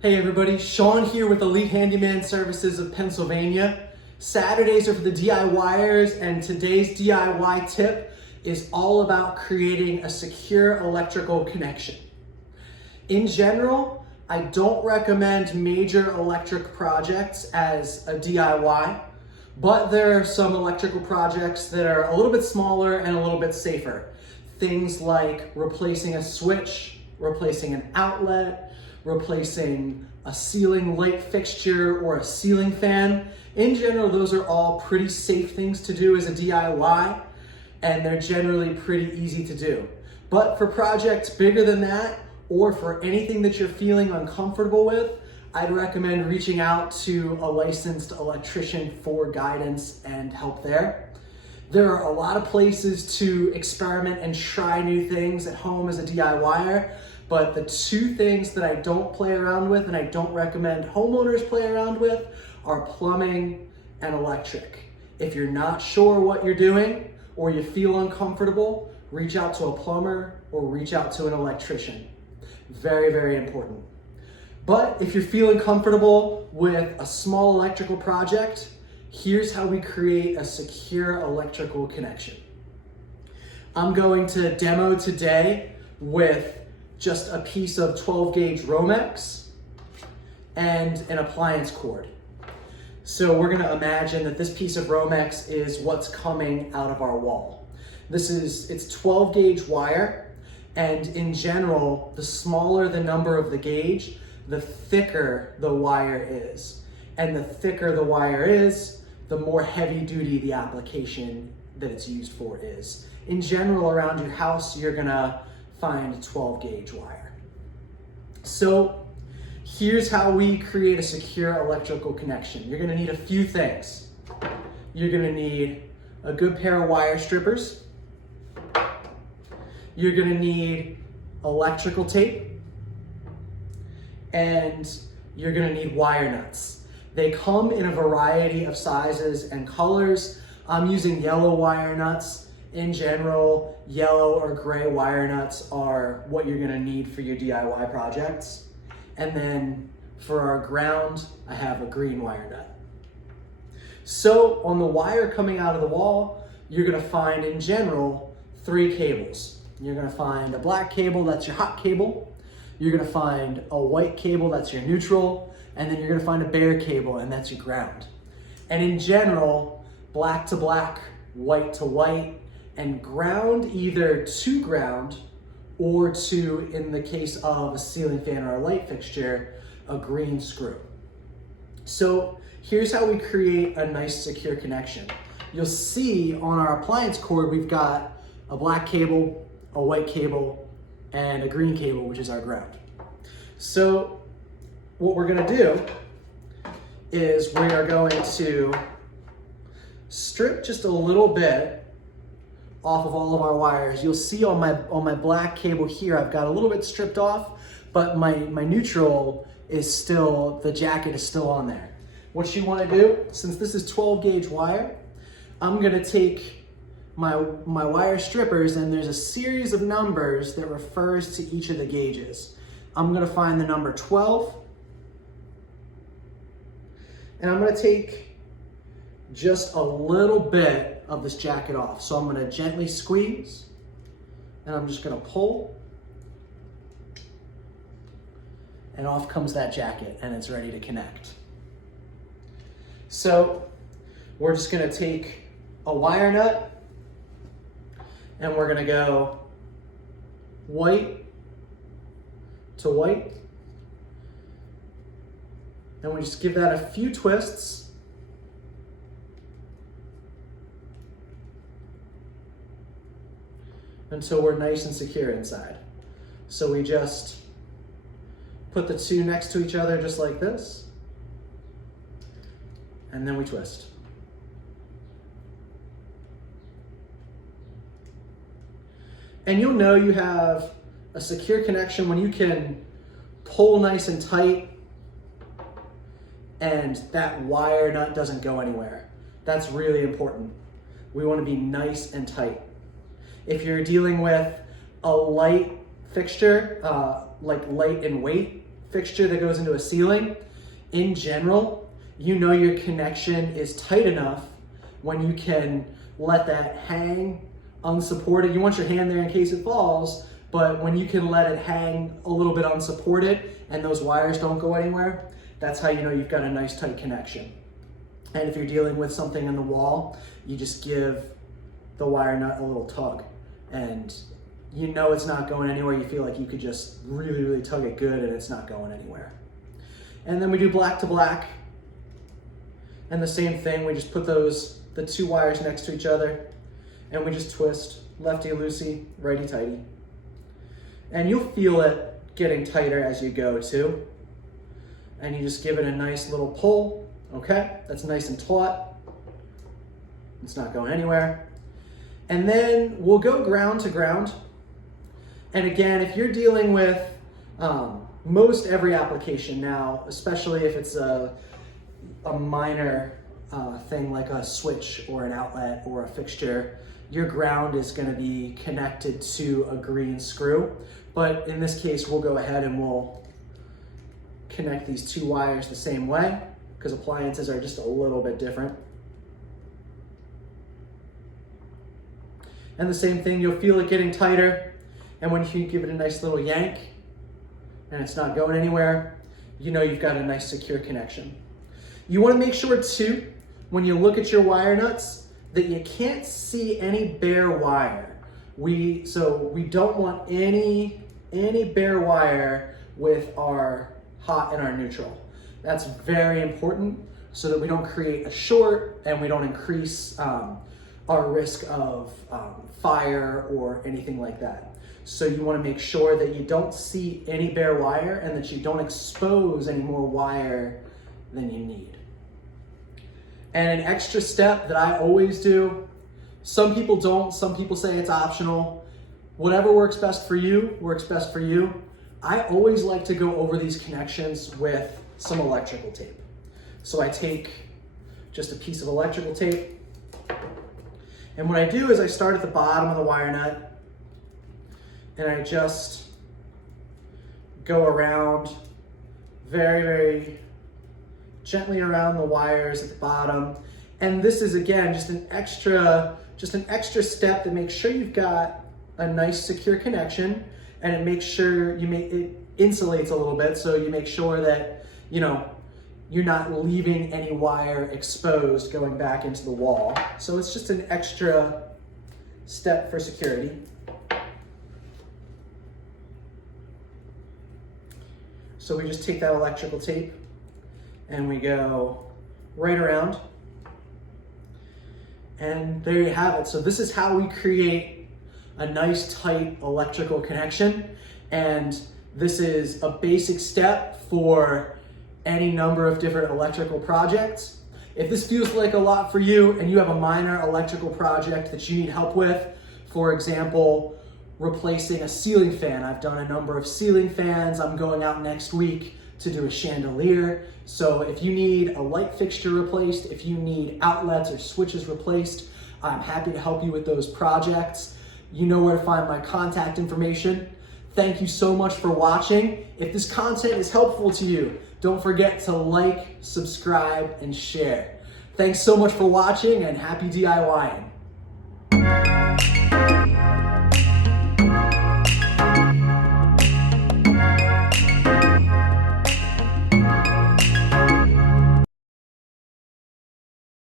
Hey everybody, Sean here with Elite Handyman Services of Pennsylvania. Saturdays are for the DIYers, and today's DIY tip is all about creating a secure electrical connection. In general, I don't recommend major electric projects as a DIY, but there are some electrical projects that are a little bit smaller and a little bit safer. Things like replacing a switch, replacing an outlet, replacing a ceiling light fixture or a ceiling fan. In general, those are all pretty safe things to do as a DIY, and they're generally pretty easy to do. But for projects bigger than that, or for anything that you're feeling uncomfortable with, I'd recommend reaching out to a licensed electrician for guidance and help there. There are a lot of places to experiment and try new things at home as a DIYer, but the two things that I don't play around with and I don't recommend homeowners play around with are plumbing and electric. If you're not sure what you're doing or you feel uncomfortable, reach out to a plumber or reach out to an electrician. Very, very important. But if you're feeling comfortable with a small electrical project, here's how we create a secure electrical connection. I'm going to demo today with just a piece of 12 gauge Romex and an appliance cord. So we're gonna imagine that this piece of Romex is what's coming out of our wall. It's 12 gauge wire, and in general, the smaller the number of the gauge, the thicker the wire is. And the thicker the wire is, the more heavy duty the application that it's used for is. In general, around your house, you're gonna find 12 gauge wire. So here's how we create a secure electrical connection. You're gonna need a few things. You're gonna need a good pair of wire strippers. You're gonna need electrical tape, and you're gonna need wire nuts. They come in a variety of sizes and colors. I'm using yellow wire nuts. In general, yellow or gray wire nuts are what you're gonna need for your DIY projects. And then for our ground, I have a green wire nut. So on the wire coming out of the wall, you're gonna find in general 3 cables. You're gonna find a black cable, that's your hot cable. You're gonna find a white cable, that's your neutral. And then you're gonna find a bare cable, and that's your ground. And in general, black to black, white to white, and ground either to ground or to, in the case of a ceiling fan or a light fixture, a green screw. So here's how we create a nice secure connection. You'll see on our appliance cord, we've got a black cable, a white cable, and a green cable, which is our ground. So what we're gonna do is we are going to strip just a little bit off of all of our wires. You'll see on my black cable here, I've got a little bit stripped off, but my neutral is still, the jacket is still on there. What you wanna do, since this is 12 gauge wire, I'm gonna take my wire strippers, and there's a series of numbers that refers to each of the gauges. I'm gonna find the number 12, and I'm gonna take just a little bit of this jacket off. So I'm gonna gently squeeze, and I'm just gonna pull, and off comes that jacket, and it's ready to connect. So we're just gonna take a wire nut, and we're gonna go white to white, and we just give that a few twists, until we're nice and secure inside. So we just put the two next to each other just like this, and then we twist. And you'll know you have a secure connection when you can pull nice and tight and that wire nut doesn't go anywhere. That's really important. We want to be nice and tight. If you're dealing with a light fixture, like light in weight, fixture that goes into a ceiling, in general, you know your connection is tight enough when you can let that hang unsupported. You want your hand there in case it falls, but when you can let it hang a little bit unsupported and those wires don't go anywhere, that's how you know you've got a nice tight connection. And if you're dealing with something in the wall, you just give the wire nut a little tug, and you know it's not going anywhere. You feel like you could just really, really tug it good and it's not going anywhere. And then we do black to black. And the same thing, we just put the two wires next to each other and we just twist lefty-loosey, righty-tighty. And you'll feel it getting tighter as you go too. And you just give it a nice little pull. Okay, that's nice and taut. It's not going anywhere. And then we'll go ground to ground. And again, if you're dealing with most every application now, especially if it's a minor thing like a switch or an outlet or a fixture, your ground is going to be connected to a green screw. But in this case, we'll go ahead and we'll connect these two wires the same way, because appliances are just a little bit different. And the same thing, you'll feel it getting tighter, and when you give it a nice little yank and it's not going anywhere, you know you've got a nice secure connection. You want to make sure too, when you look at your wire nuts, that you can't see any bare wire. So we don't want any bare wire with our hot and our neutral. That's very important so that we don't create a short and we don't increase our risk of fire or anything like that. So you want to make sure that you don't see any bare wire and that you don't expose any more wire than you need. And an extra step that I always do, some people don't, some people say it's optional. Whatever works best for you, works best for you. I always like to go over these connections with some electrical tape. So I take just a piece of electrical tape, and what I do is I start at the bottom of the wire nut and I just go around very, very gently around the wires at the bottom. And this is, again, just an extra step that makes sure you've got a nice secure connection, and it makes sure it insulates a little bit, so you make sure that you're not leaving any wire exposed going back into the wall. So it's just an extra step for security. So we just take that electrical tape and we go right around. And there you have it. So this is how we create a nice tight electrical connection. And this is a basic step for any number of different electrical projects. If this feels like a lot for you and you have a minor electrical project that you need help with, for example, replacing a ceiling fan. I've done a number of ceiling fans. I'm going out next week to do a chandelier. So if you need a light fixture replaced, if you need outlets or switches replaced, I'm happy to help you with those projects. You know where to find my contact information. Thank you so much for watching. If this content is helpful to you, don't forget to like, subscribe, and share. Thanks so much for watching, and happy DIYing.